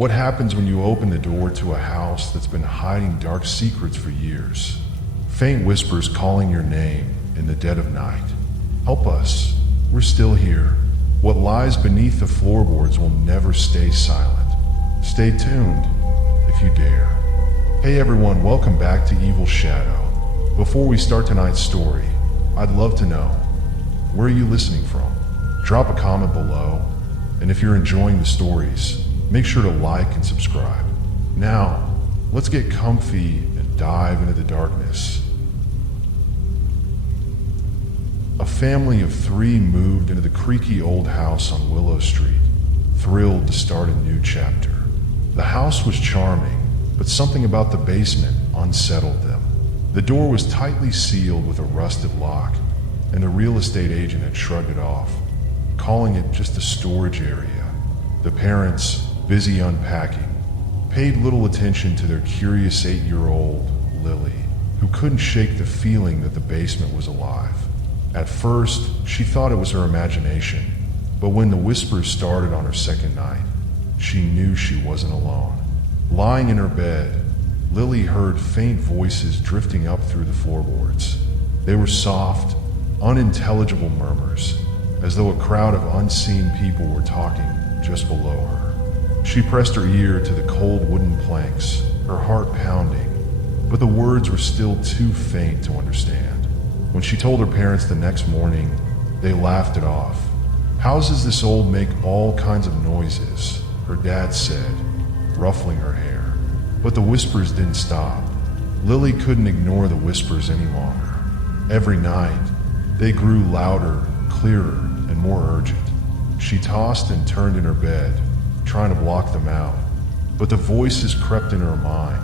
What happens when you open the door to a house that's been hiding dark secrets for years? Faint whispers calling your name in the dead of night. Help us. We're still here. What lies beneath the floorboards will never stay silent. Stay tuned, if you dare. Hey everyone, welcome back to Evil Shadow. Before we start tonight's story, I'd love to know, where are you listening from? Drop a comment below, and if you're enjoying the stories, make sure to like and subscribe. Now, let's get comfy and dive into the darkness. A family of 3 moved into the creaky old house on Willow Street, thrilled to start a new chapter. The house was charming, but something about the basement unsettled them. The door was tightly sealed with a rusted lock, and the real estate agent had shrugged it off, calling it just a storage area. The parents, busy unpacking, paid little attention to their curious 8-year-old, Lily, who couldn't shake the feeling that the basement was alive. At first, she thought it was her imagination, but when the whispers started on her second night, she knew she wasn't alone. Lying in her bed, Lily heard faint voices drifting up through the floorboards. They were soft, unintelligible murmurs, as though a crowd of unseen people were talking just below her. She pressed her ear to the cold wooden planks, her heart pounding, but the words were still too faint to understand. When she told her parents the next morning, they laughed it off. "Houses this old make all kinds of noises," her dad said, ruffling her hair. But the whispers didn't stop. Lily couldn't ignore the whispers any longer. Every night, they grew louder, clearer, and more urgent. She tossed and turned in her bed, trying to block them out, but the voices crept in her mind,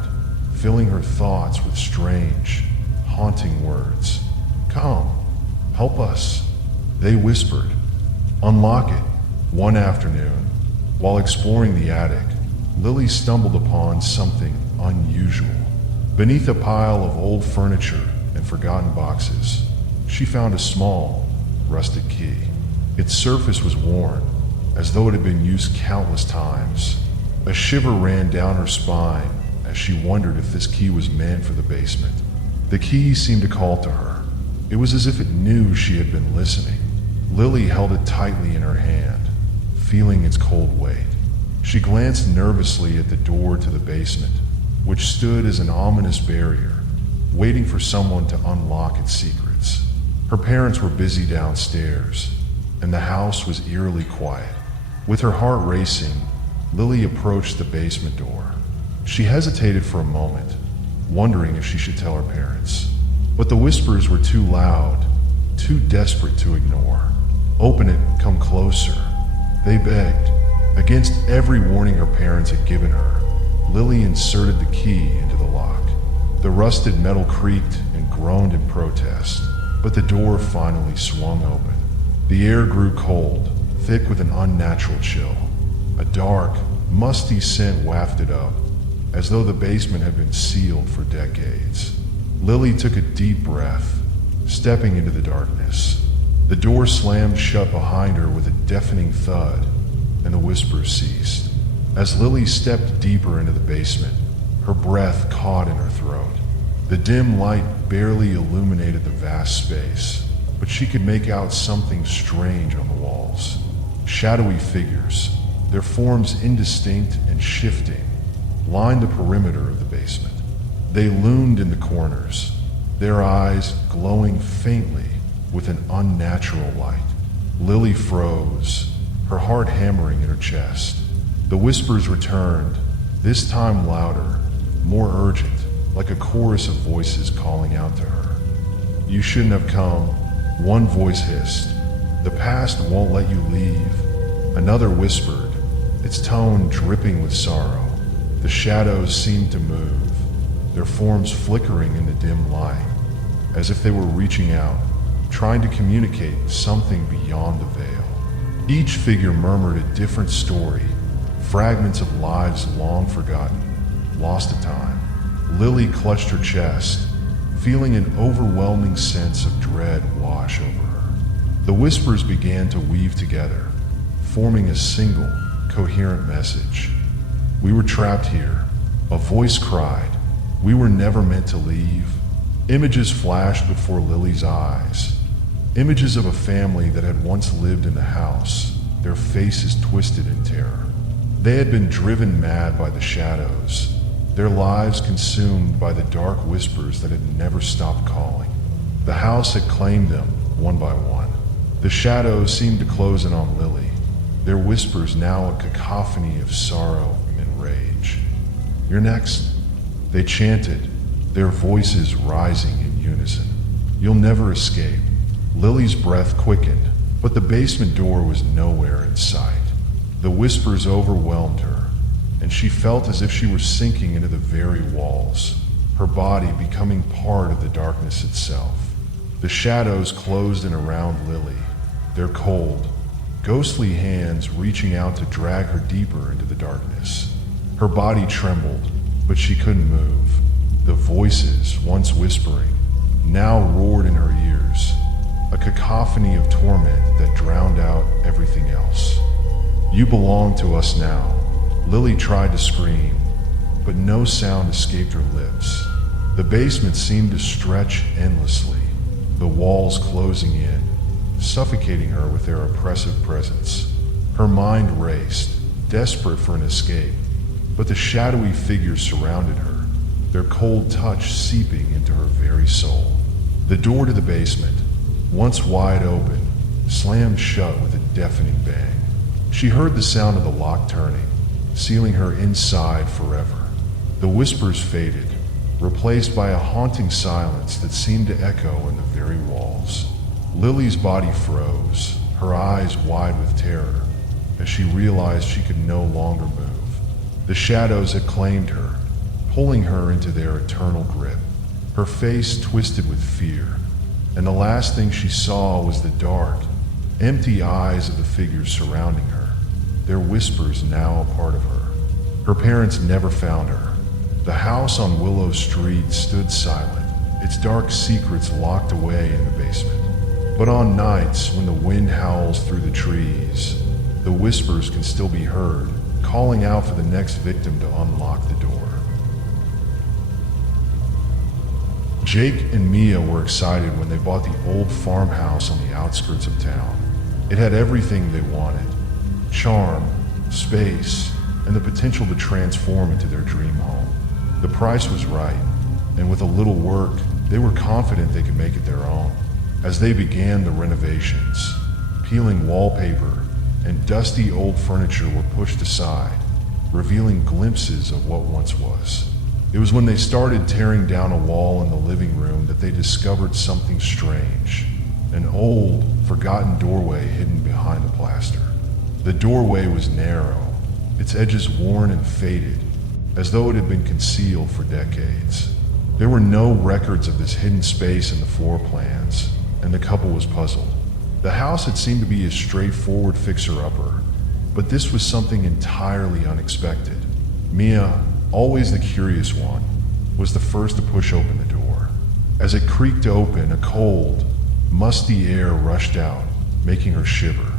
filling her thoughts with strange, haunting words. "Come, help us," they whispered. "Unlock it." One afternoon, while exploring the attic, Lily stumbled upon something unusual. Beneath a pile of old furniture and forgotten boxes, she found a small, rusted key. Its surface was worn, as though it had been used countless times. A shiver ran down her spine as she wondered if this key was meant for the basement. The key seemed to call to her. It was as if it knew she had been listening. Lily held it tightly in her hand, feeling its cold weight. She glanced nervously at the door to the basement, which stood as an ominous barrier, waiting for someone to unlock its secrets. Her parents were busy downstairs, and the house was eerily quiet. With her heart racing, Lily approached the basement door. She hesitated for a moment, wondering if she should tell her parents. But the whispers were too loud, too desperate to ignore. "Open it, come closer," they begged. Against every warning her parents had given her, Lily inserted the key into the lock. The rusted metal creaked and groaned in protest, but the door finally swung open. The air grew cold, thick with an unnatural chill. A dark, musty scent wafted up, as though the basement had been sealed for decades. Lily took a deep breath, stepping into the darkness. The door slammed shut behind her with a deafening thud, and the whispers ceased. As Lily stepped deeper into the basement, her breath caught in her throat. The dim light barely illuminated the vast space, but she could make out something strange on the walls. Shadowy figures, their forms indistinct and shifting, lined the perimeter of the basement. They loomed in the corners, their eyes glowing faintly with an unnatural light. Lily froze, her heart hammering in her chest. The whispers returned, this time louder, more urgent, like a chorus of voices calling out to her. "You shouldn't have come," one voice hissed. "The past won't let you leave," another whispered, its tone dripping with sorrow. The shadows seemed to move, their forms flickering in the dim light, as if they were reaching out, trying to communicate something beyond the veil. Each figure murmured a different story, fragments of lives long forgotten, lost to time. Lily clutched her chest, feeling an overwhelming sense of dread wash over her. The whispers began to weave together, forming a single, coherent message. We were trapped here. A voice cried. We were never meant to leave. Images flashed before Lily's eyes. Images of a family that had once lived in the house, their faces twisted in terror. They had been driven mad by the shadows, their lives consumed by the dark whispers that had never stopped calling. The house had claimed them, one by one. The shadows seemed to close in on Lily, their whispers now a cacophony of sorrow and rage. "You're next," they chanted, their voices rising in unison. "You'll never escape." Lily's breath quickened, but the basement door was nowhere in sight. The whispers overwhelmed her, and she felt as if she were sinking into the very walls, her body becoming part of the darkness itself. The shadows closed in around Lily, their cold, ghostly hands reaching out to drag her deeper into the darkness. Her body trembled, but she couldn't move. The voices, once whispering, now roared in her ears, a cacophony of torment that drowned out everything else. "You belong to us now." Lily tried to scream, but no sound escaped her lips. The basement seemed to stretch endlessly, the walls closing in, suffocating her with their oppressive presence. Her mind raced, desperate for an escape, but the shadowy figures surrounded her, their cold touch seeping into her very soul. The door to the basement, once wide open, slammed shut with a deafening bang. She heard the sound of the lock turning, sealing her inside forever. The whispers faded, replaced by a haunting silence that seemed to echo in the very walls. Lily's body froze, her eyes wide with terror, as she realized she could no longer move. The shadows had claimed her, pulling her into their eternal grip. Her face twisted with fear, and the last thing she saw was the dark, empty eyes of the figures surrounding her, their whispers now a part of her. Her parents never found her. The house on Willow Street stood silent, its dark secrets locked away in the basement. But on nights when the wind howls through the trees, the whispers can still be heard, calling out for the next victim to unlock the door. Jake and Mia were excited when they bought the old farmhouse on the outskirts of town. It had everything they wanted: charm, space, and the potential to transform into their dream home. The price was right, and with a little work, they were confident they could make it their own. As they began the renovations, peeling wallpaper and dusty old furniture were pushed aside, revealing glimpses of what once was. It was when they started tearing down a wall in the living room that they discovered something strange: an old, forgotten doorway hidden behind the plaster. The doorway was narrow, its edges worn and faded, as though it had been concealed for decades. There were no records of this hidden space in the floor plans, and the couple was puzzled. The house had seemed to be a straightforward fixer-upper, but this was something entirely unexpected. Mia, always the curious one, was the first to push open the door. As it creaked open, a cold, musty air rushed out, making her shiver.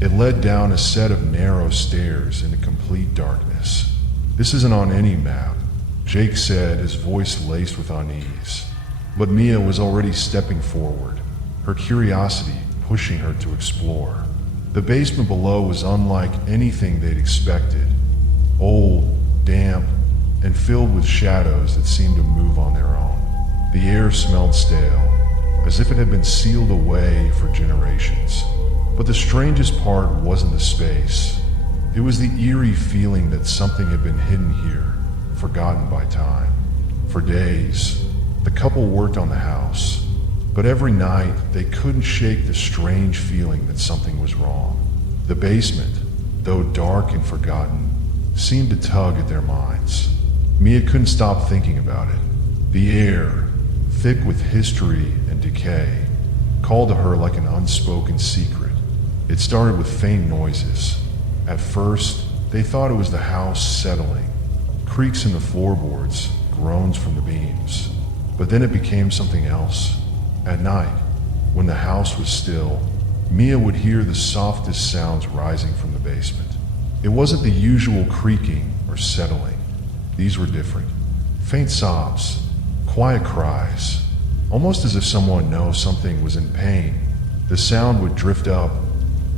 It led down a set of narrow stairs into complete darkness. "This isn't on any map," Jake said, his voice laced with unease. But Mia was already stepping forward, her curiosity pushing her to explore. The basement below was unlike anything they'd expected: old, damp, and filled with shadows that seemed to move on their own. The air smelled stale, as if it had been sealed away for generations. But the strangest part wasn't the space. It was the eerie feeling that something had been hidden here, forgotten by time. For days, the couple worked on the house, but every night they couldn't shake the strange feeling that something was wrong. The basement, though dark and forgotten, seemed to tug at their minds. Mia couldn't stop thinking about it. The air, thick with history and decay, called to her like an unspoken secret. It started with faint noises. At first, they thought it was the house settling, creaks in the floorboards, groans from the beams. But then it became something else. At night, when the house was still, Mia would hear the softest sounds rising from the basement. It wasn't the usual creaking or settling. These were different. Faint sobs, quiet cries, almost as if someone knows something was in pain. The sound would drift up,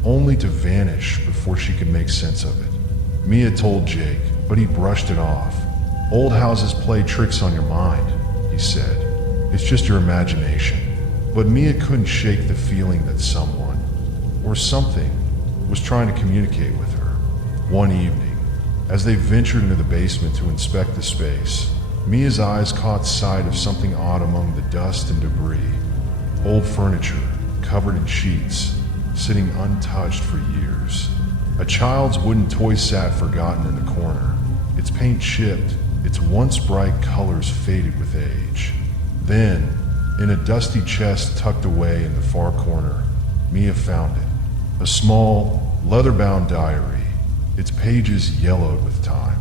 only to vanish before she could make sense of it. Mia told Jake, but he brushed it off. "Old houses play tricks on your mind," he said. "It's just your imagination." But Mia couldn't shake the feeling that someone, or something, was trying to communicate with her. One evening, as they ventured into the basement to inspect the space, Mia's eyes caught sight of something odd among the dust and debris. Old furniture, covered in sheets, sitting untouched for years. A child's wooden toy sat forgotten in the corner, its paint chipped, its once bright colors faded with age. Then, in a dusty chest tucked away in the far corner, Mia found it. A small, leather-bound diary, its pages yellowed with time.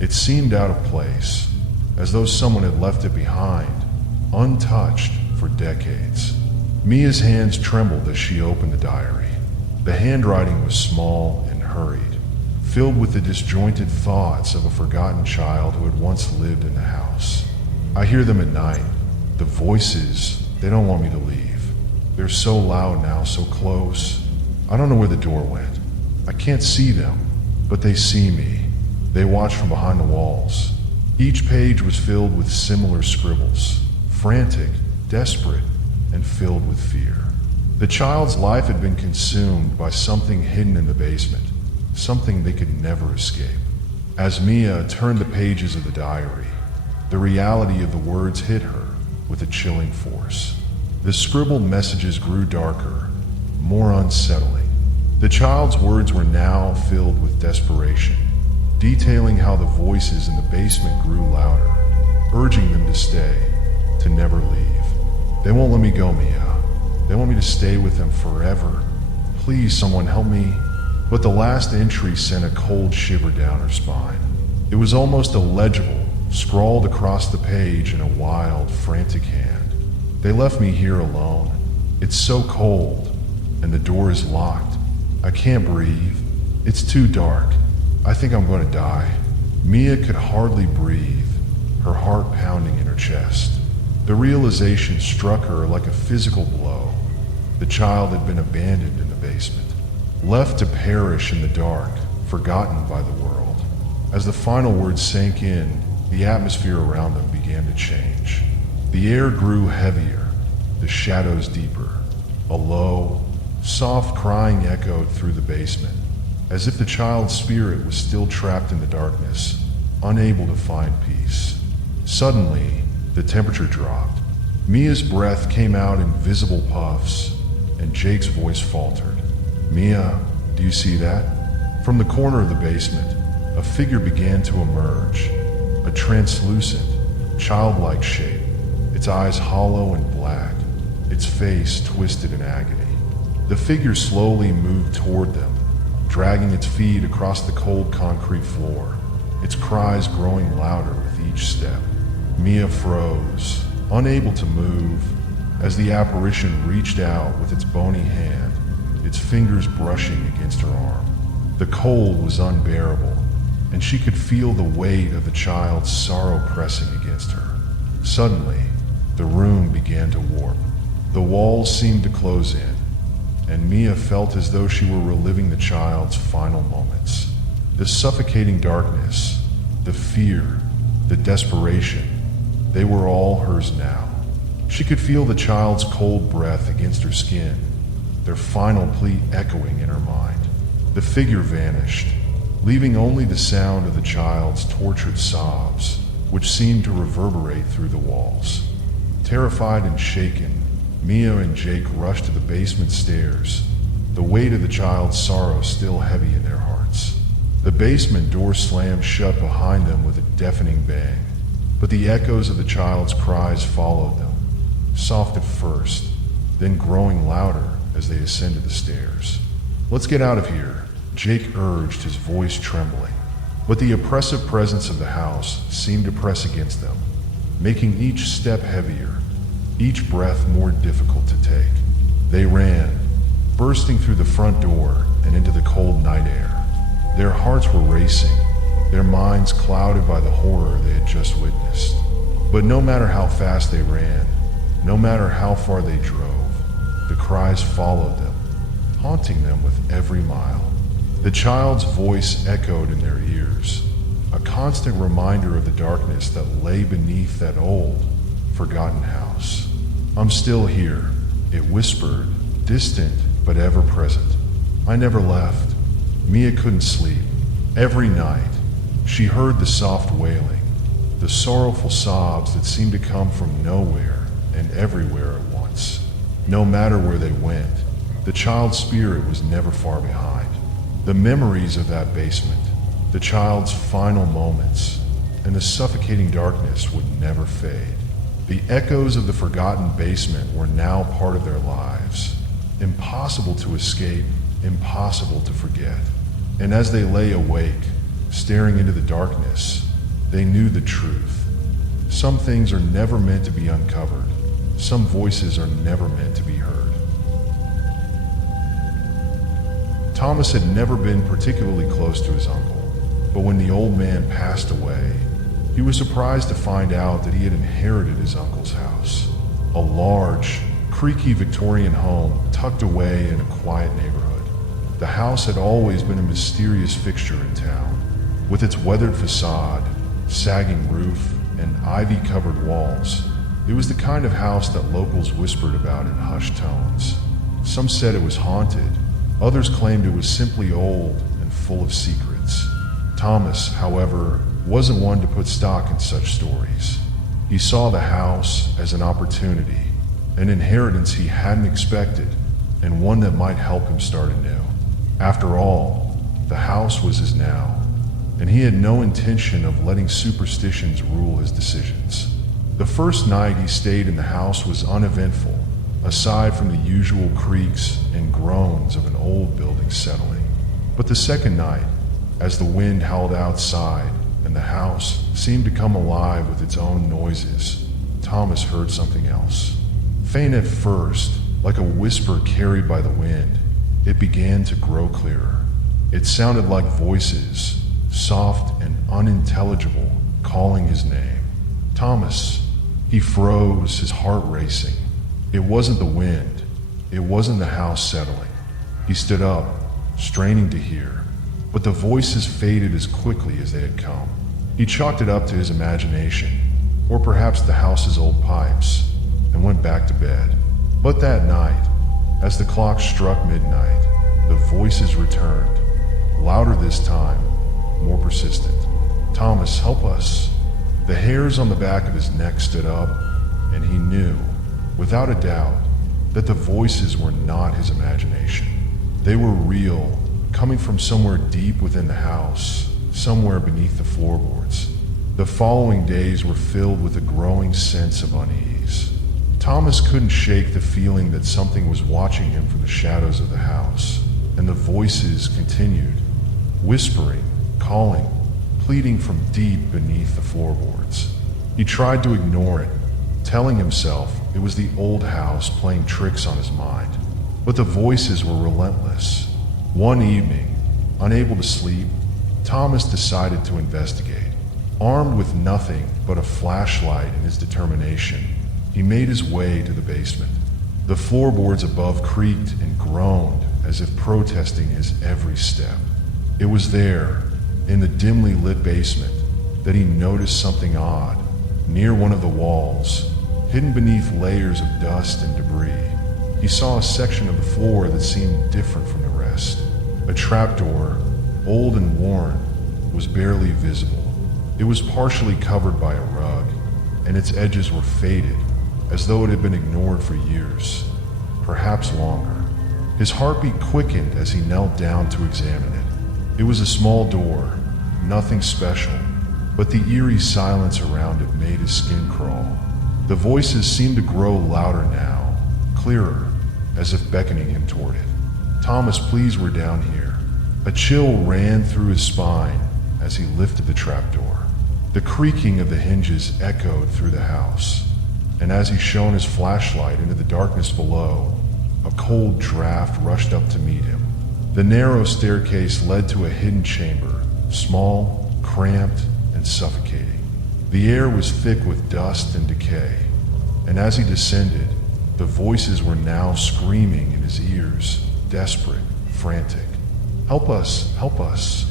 It seemed out of place, as though someone had left it behind, untouched for decades. Mia's hands trembled as she opened the diary. The handwriting was small and hurried, filled with the disjointed thoughts of a forgotten child who had once lived in the house. "I hear them at night. The voices, they don't want me to leave. They're so loud now, so close. I don't know where the door went. I can't see them, but they see me. They watch from behind the walls." Each page was filled with similar scribbles, frantic, desperate, and filled with fear. The child's life had been consumed by something hidden in the basement, something they could never escape. As Mia turned the pages of the diary, the reality of the words hit her with a chilling force. The scribbled messages grew darker, more unsettling. The child's words were now filled with desperation, detailing how the voices in the basement grew louder, urging them to stay, to never leave. "They won't let me go, Mia. They want me to stay with them forever. Please, someone help me." But the last entry sent a cold shiver down her spine. It was almost illegible, scrawled across the page in a wild, frantic hand. "They left me here alone. It's so cold, and the door is locked. I can't breathe. It's too dark. I think I'm going to die." Mia could hardly breathe, her heart pounding in her chest. The realization struck her like a physical blow. The child had been abandoned in the basement, left to perish in the dark, forgotten by the world. As the final words sank in, the atmosphere around them began to change. The air grew heavier, the shadows deeper. A low, soft crying echoed through the basement, as if the child's spirit was still trapped in the darkness, unable to find peace. Suddenly, the temperature dropped. Mia's breath came out in visible puffs, and Jake's voice faltered. "Mia, do you see that?" From the corner of the basement, a figure began to emerge, a translucent, childlike shape, its eyes hollow and black, its face twisted in agony. The figure slowly moved toward them, dragging its feet across the cold concrete floor, its cries growing louder with each step. Mia froze, unable to move, as the apparition reached out with its bony hand, its fingers brushing against her arm. The cold was unbearable, and she could feel the weight of the child's sorrow pressing against her. Suddenly, the room began to warp. The walls seemed to close in, and Mia felt as though she were reliving the child's final moments. The suffocating darkness, the fear, the desperation, they were all hers now. She could feel the child's cold breath against her skin, their final plea echoing in her mind. The figure vanished, leaving only the sound of the child's tortured sobs, which seemed to reverberate through the walls. Terrified and shaken, Mia and Jake rushed to the basement stairs, the weight of the child's sorrow still heavy in their hearts. The basement door slammed shut behind them with a deafening bang, but the echoes of the child's cries followed them, soft at first, then growing louder as they ascended the stairs. "Let's get out of here," Jake urged, his voice trembling. But the oppressive presence of the house seemed to press against them, making each step heavier, each breath more difficult to take. They ran, bursting through the front door and into the cold night air. Their hearts were racing, their minds clouded by the horror they had just witnessed. But no matter how fast they ran, no matter how far they drove, the cries followed them, haunting them with every mile. The child's voice echoed in their ears, a constant reminder of the darkness that lay beneath that old, forgotten house. "I'm still here," it whispered, distant but ever present. "I never left." Mia couldn't sleep. Every night, she heard the soft wailing, the sorrowful sobs that seemed to come from nowhere and everywhere at once. No matter where they went, the child's spirit was never far behind. The memories of that basement, the child's final moments, and the suffocating darkness would never fade. The echoes of the forgotten basement were now part of their lives, impossible to escape, impossible to forget. And as they lay awake, staring into the darkness, they knew the truth. Some things are never meant to be uncovered. Some voices are never meant to be heard. Thomas had never been particularly close to his uncle, but when the old man passed away, he was surprised to find out that he had inherited his uncle's house. A large, creaky Victorian home tucked away in a quiet neighborhood. The house had always been a mysterious fixture in town. With its weathered facade, sagging roof, and ivy-covered walls, it was the kind of house that locals whispered about in hushed tones. Some said it was haunted, others claimed it was simply old and full of secrets. Thomas, however, wasn't one to put stock in such stories. He saw the house as an opportunity, an inheritance he hadn't expected, and one that might help him start anew. After all, the house was his now, and he had no intention of letting superstitions rule his decisions. The first night he stayed in the house was uneventful, aside from the usual creaks and groans of an old building settling. But the second night, as the wind howled outside and the house seemed to come alive with its own noises, Thomas heard something else. Faint at first, like a whisper carried by the wind, it began to grow clearer. It sounded like voices, soft and unintelligible, calling his name. Thomas. He froze, his heart racing. It wasn't the wind. It wasn't the house settling. He stood up, straining to hear, but the voices faded as quickly as they had come. He chalked it up to his imagination, or perhaps the house's old pipes, and went back to bed. But that night, as the clock struck midnight, the voices returned, louder this time, more persistent. "Thomas, help us." The hairs on the back of his neck stood up, and he knew, without a doubt, that the voices were not his imagination. They were real, coming from somewhere deep within the house, somewhere beneath the floorboards. The following days were filled with a growing sense of unease. Thomas couldn't shake the feeling that something was watching him from the shadows of the house, and the voices continued, whispering, calling, pleading from deep beneath the floorboards. He tried to ignore it, telling himself it was the old house playing tricks on his mind. But the voices were relentless. One evening, unable to sleep, Thomas decided to investigate. Armed with nothing but a flashlight and his determination, he made his way to the basement. The floorboards above creaked and groaned as if protesting his every step. It was there, in the dimly lit basement, that he noticed something odd. Near one of the walls, hidden beneath layers of dust and debris, he saw a section of the floor that seemed different from the rest. A trapdoor, old and worn, was barely visible. It was partially covered by a rug, and its edges were faded, as though it had been ignored for years, perhaps longer. His heartbeat quickened as he knelt down to examine it. It was a small door, nothing special, but the eerie silence around it made his skin crawl. The voices seemed to grow louder now, clearer, as if beckoning him toward it. "Thomas, please, we're down here." A chill ran through his spine as he lifted the trapdoor. The creaking of the hinges echoed through the house, and as he shone his flashlight into the darkness below, a cold draft rushed up to meet him. The narrow staircase led to a hidden chamber, small, cramped and suffocating. The air was thick with dust and decay, and as he descended, the voices were now screaming in his ears, desperate, frantic. "Help us, help us."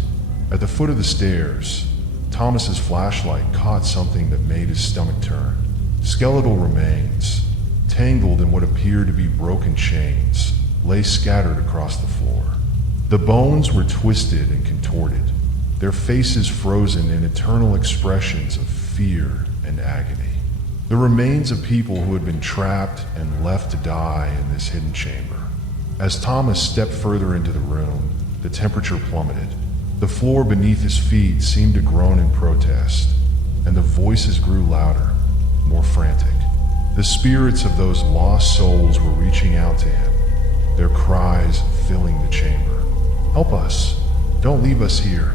At the foot of the stairs, Thomas's flashlight caught something that made his stomach turn. Skeletal remains, tangled in what appeared to be broken chains, lay scattered across the floor. The bones were twisted and contorted, their faces frozen in eternal expressions of fear and agony. The remains of people who had been trapped and left to die in this hidden chamber. As Thomas stepped further into the room, the temperature plummeted. The floor beneath his feet seemed to groan in protest, and the voices grew louder, more frantic. The spirits of those lost souls were reaching out to him, their cries filling the chamber. "Help us! Don't leave us here!"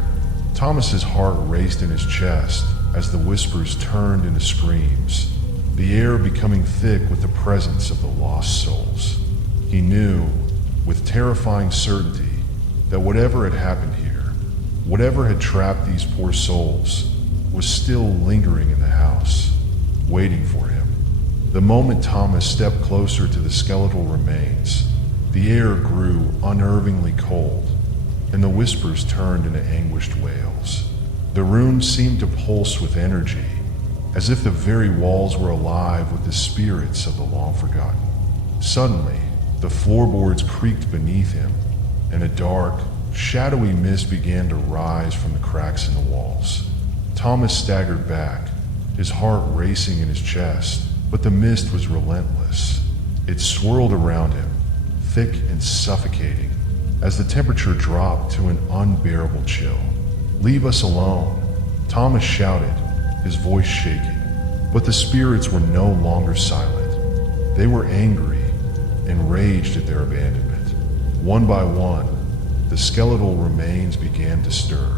Thomas's heart raced in his chest as the whispers turned into screams, the air becoming thick with the presence of the lost souls. He knew, with terrifying certainty, that whatever had happened here, whatever had trapped these poor souls, was still lingering in the house, waiting for him. The moment Thomas stepped closer to the skeletal remains, the air grew unnervingly cold, and the whispers turned into anguished wails. The room seemed to pulse with energy, as if the very walls were alive with the spirits of the long-forgotten. Suddenly, the floorboards creaked beneath him, and a dark, shadowy mist began to rise from the cracks in the walls. Thomas staggered back, his heart racing in his chest, but the mist was relentless. It swirled around him, thick and suffocating, as the temperature dropped to an unbearable chill. "Leave us alone," Thomas shouted, his voice shaking. But the spirits were no longer silent. They were angry, enraged at their abandonment. One by one, the skeletal remains began to stir.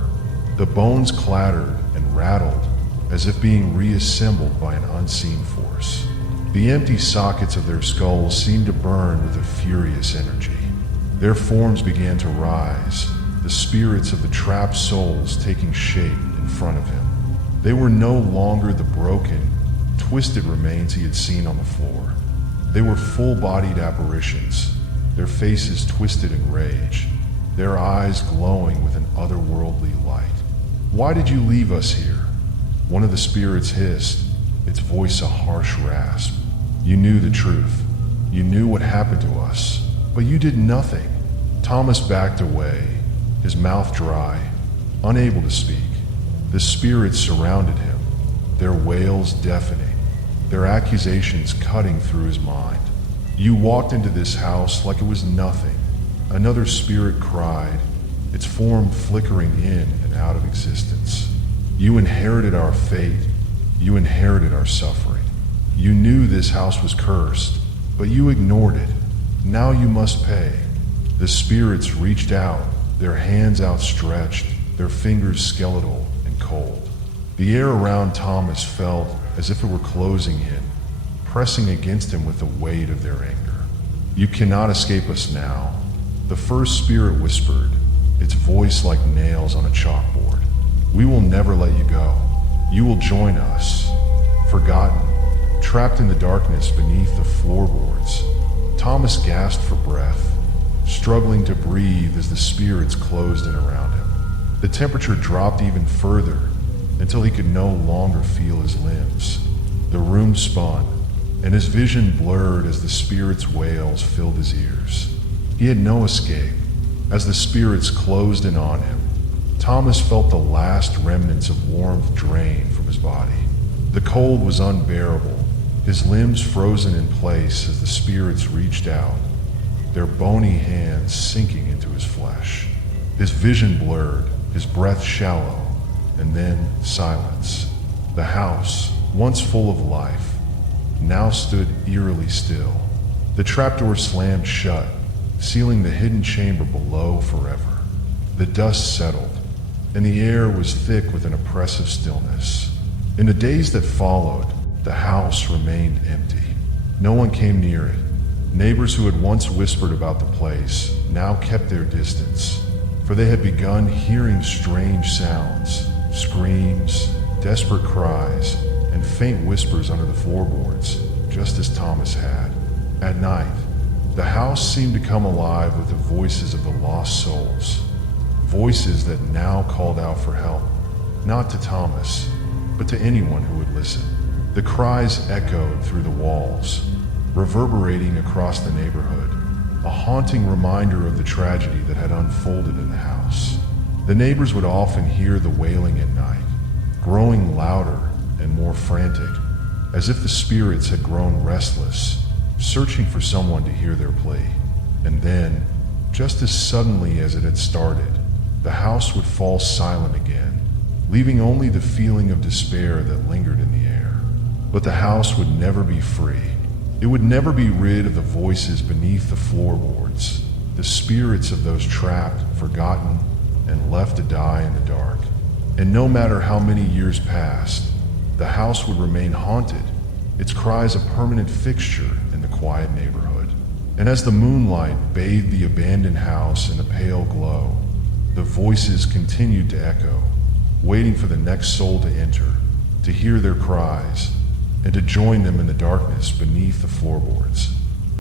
The bones clattered and rattled as if being reassembled by an unseen force. The empty sockets of their skulls seemed to burn with a furious energy. Their forms began to rise, the spirits of the trapped souls taking shape in front of him. They were no longer the broken, twisted remains he had seen on the floor. They were full-bodied apparitions, their faces twisted in rage, their eyes glowing with an otherworldly light. "Why did you leave us here?" One of the spirits hissed, its voice a harsh rasp. "You knew the truth. You knew what happened to us, but you did nothing." Thomas backed away, his mouth dry, unable to speak. The spirits surrounded him, their wails deafening, their accusations cutting through his mind. "You walked into this house like it was nothing," another spirit cried, its form flickering in and out of existence. "You inherited our fate. You inherited our suffering. You knew this house was cursed, but you ignored it. Now you must pay." The spirits reached out, their hands outstretched, their fingers skeletal and cold. The air around Thomas felt as if it were closing in, pressing against him with the weight of their anger. "You cannot escape us now," the first spirit whispered, its voice like nails on a chalkboard. "We will never let you go. You will join us, forgotten, trapped in the darkness beneath the floorboards." Thomas gasped for breath, struggling to breathe as the spirits closed in around him. The temperature dropped even further until he could no longer feel his limbs. The room spun, and his vision blurred as the spirits' wails filled his ears. He had no escape. As the spirits closed in on him, Thomas felt the last remnants of warmth drain from his body. The cold was unbearable, his limbs frozen in place as the spirits reached out, their bony hands sinking into his flesh. His vision blurred, his breath shallow, and then silence. The house, once full of life, now stood eerily still. The trapdoor slammed shut, sealing the hidden chamber below forever. The dust settled, and the air was thick with an oppressive stillness. In the days that followed, the house remained empty. No one came near it. Neighbors who had once whispered about the place now kept their distance, for they had begun hearing strange sounds, screams, desperate cries, and faint whispers under the floorboards, just as Thomas had. At night, the house seemed to come alive with the voices of the lost souls, voices that now called out for help, not to Thomas, but to anyone who would listen. The cries echoed through the walls, reverberating across the neighborhood, a haunting reminder of the tragedy that had unfolded in the house. The neighbors would often hear the wailing at night, growing louder and more frantic, as if the spirits had grown restless, searching for someone to hear their plea. And then, just as suddenly as it had started, the house would fall silent again, leaving only the feeling of despair that lingered in the air. But the house would never be free. It would never be rid of the voices beneath the floorboards, the spirits of those trapped, forgotten, and left to die in the dark. And no matter how many years passed, the house would remain haunted, its cries a permanent fixture in the quiet neighborhood. And as the moonlight bathed the abandoned house in a pale glow, the voices continued to echo, waiting for the next soul to enter, to hear their cries, and to join them in the darkness beneath the floorboards.